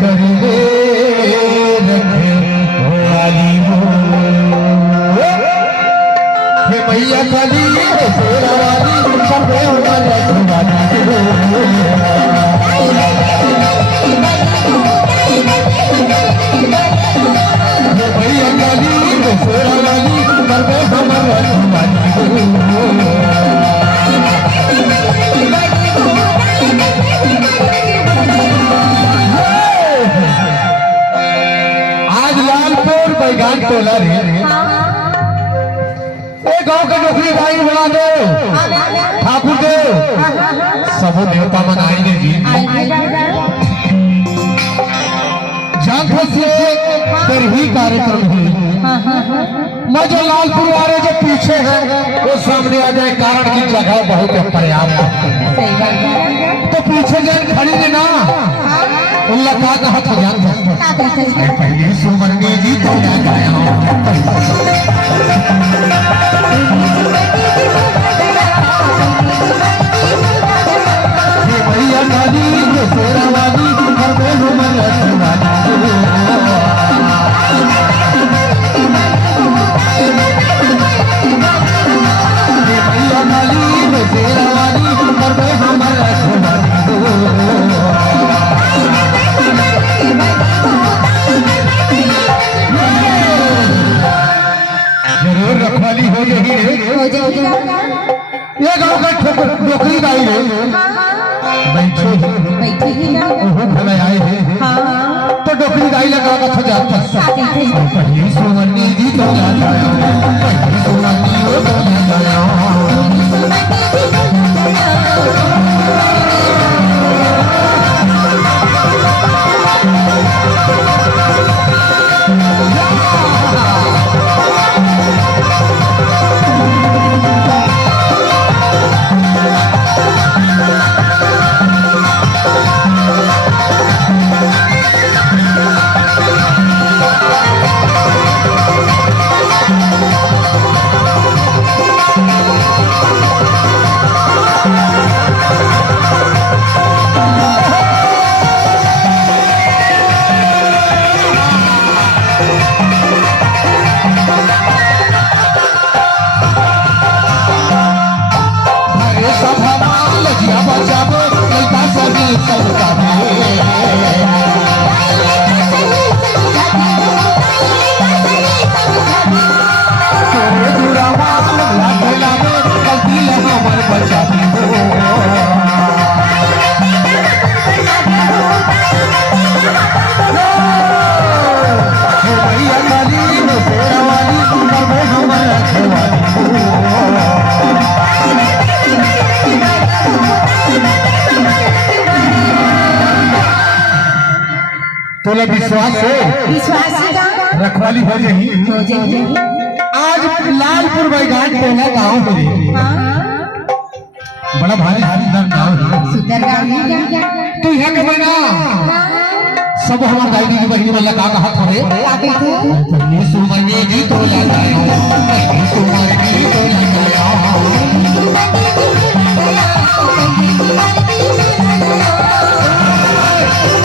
कर ले रखे वाली हो हे मैया काली शेरा वाली सब रखे वाली भैया काली शेरा वाली सब हमारे आज लालपुर बैगान टोला रे गांव के नौकरी भाई बना दो ठाकुर दो सब देवता मनाएंगे जी जान से फिर ही कार्यक्रम हुई मैं जो लालपुर वाले जो पीछे है वो सामने आ जाए कारण की जगह बहुत पर्याप्त तो पीछे जान खड़ी ना उल्ला का हाथ जान पहले सुमन में जी तो भैया काली शेरा वाली भैया काली शेरा वाली जरूर रखवाली हो जाएगी ये गाँव का नौकरी भाई है बैठे भले आए हैं तो डोकरी गाई लगा का था जाता पहली सोमनी जी तो जाता पहली सोमनी हो तो जाता तोला विश्वास रखवाली हो जाएगी आज लालपुर बैगान टोला गाँव में बड़ा भारी गाँव तो यहाँ के बना सब हमारे दादी की बहनी वाला का कहा थोड़े सुमने जी तो लगाया